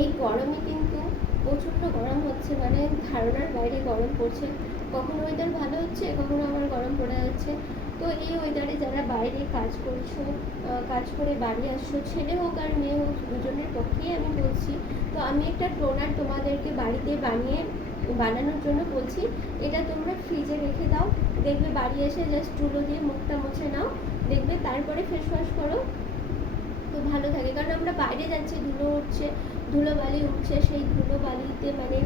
এই গরমে কিন্তু প্রচণ্ড গরম হচ্ছে, মানে ধারণার বাইরে গরম পড়ছে। কখনো ওয়েদার ভালো হচ্ছে, কখনো আবার গরম পড়ে যাচ্ছে। তো এই ওয়েদারে যারা বাইরে কাজ করছো, কাজ করে বাড়ি আসছো, ছেলে হোক আর মেয়ে হোক, দুজনের পক্ষেই আমি বলছি। তো আমি একটা টোনার তোমাদেরকে বাড়িতে বানানোর জন্য বলছি। এটা তোমরা ফ্রিজে রেখে দাও, দেখবে বাড়ি এসে জাস্ট ধুলো দিয়ে মুখটা মুছে নাও, দেখবে তারপরে ফেস ওয়াশ করো তো ভালো থাকে। কারণ আমরা বাইরে যাচ্ছি, ধুলো উঠছে, ধুলোবালি উঠছে, সেই ধুলোবালিতে মানে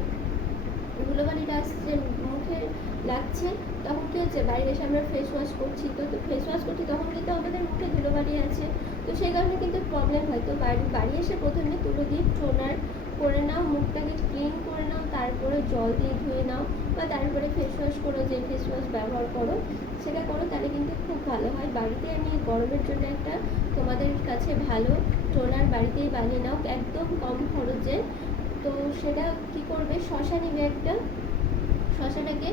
ধুলোবালিটা আসছে মুখে লাগছে, তখন কী হচ্ছে, বাইরে এসে আমরা ফেস ওয়াশ করছি, তো ফেস ওয়াশ করছি তখন কিন্তু আমাদের মুখে ধুলোবালি আছে, তো সেই কারণে কিন্তু প্রবলেম হয়। তো বাড়ি এসে প্রথমে তুলো দিয়ে টোনার করে নাও, মুখটাকে ক্লিন করে নাও, তারপরে জল দিয়ে ধুয়ে নাও, বা তারপরে ফেস ওয়াশ করো, যে ফেস ওয়াশ ব্যবহার করো সেটা করো, তাহলে কিন্তু খুব ভালো হয়। বাড়িতে আমি গরমের জন্য একটা তোমাদের কাছে ভালো টোনার বাড়িতেই বানিয়ে নাও, একদম কম খরচে। তো সেটা কি করবে, শশা নিবে একটা, শশাটাকে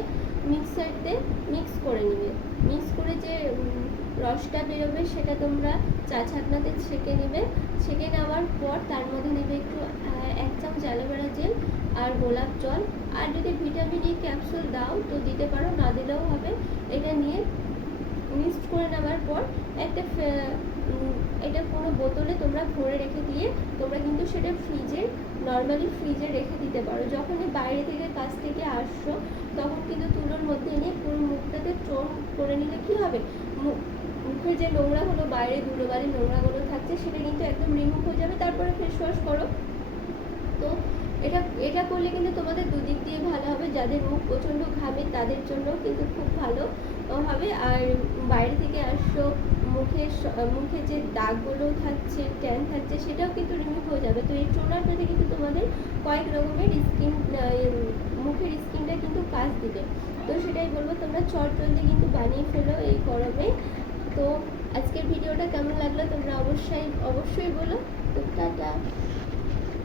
মিক্সারতে মিক্স করে নিবে, মিক্স করে যে রসটা বেরোবে সেটা তোমরা চা ছাঁকনাতে ছেঁকে নেবে। ছেঁকে নেওয়ার পর তার মধ্যে নেবে একটু 1 চামচ অ্যালোভেরা জেল আর গোলাপ জল, আর যদি ভিটামিন ই ক্যাপসুল দাও তো দিতে পারো, না দিলেও হবে। এটা নিয়ে মিক্সড করে নেওয়ার পর একটা এটা কোনো বোতলে তোমরা ভরে রেখে দিয়ে তোমরা কিন্তু সেটা নর্মালি ফ্রিজে রেখে দিতে পারো। যখনই বাইরে থেকে কাজ থেকে আসছো তখন কিন্তু তুলোর মধ্যে এনে পুরো মুখটাতে টোন করে নিলে কী হবে, মুখের যে নোংরাগুলো, বাইরে ধুলোবালি নোংরাগুলো থাকছে সেটা কিন্তু একদম রিমুভ হয়ে যাবে। তারপরে ফেস ওয়াশ করো। তো এটা করলে কিন্তু তোমাদের দুদিক দিয়ে ভালো হবে। যাদের মুখ প্রচণ্ড ঘামে তাদের জন্য কিন্তু খুব ভালো হবে। আর বাইরে থেকে আসছো, মুখে যে দাগগুলো থাকছে, ট্যান থাকছে, সেটাও কিন্তু রিমুভ হয়ে যাবে। তো এই টোনারটাতে কিন্তু তোমাদের কয়েক রকমের মুখের স্কিনটা কিন্তু কাজ দিবে। তো সেটাই বলবো, তোমরা চটজলদি কিন্তু বানিয়ে ফেলো এই গরমে। তো আজকের ভিডিওটা কেমন লাগলো তোমরা অবশ্যই বলো। তো টাটা।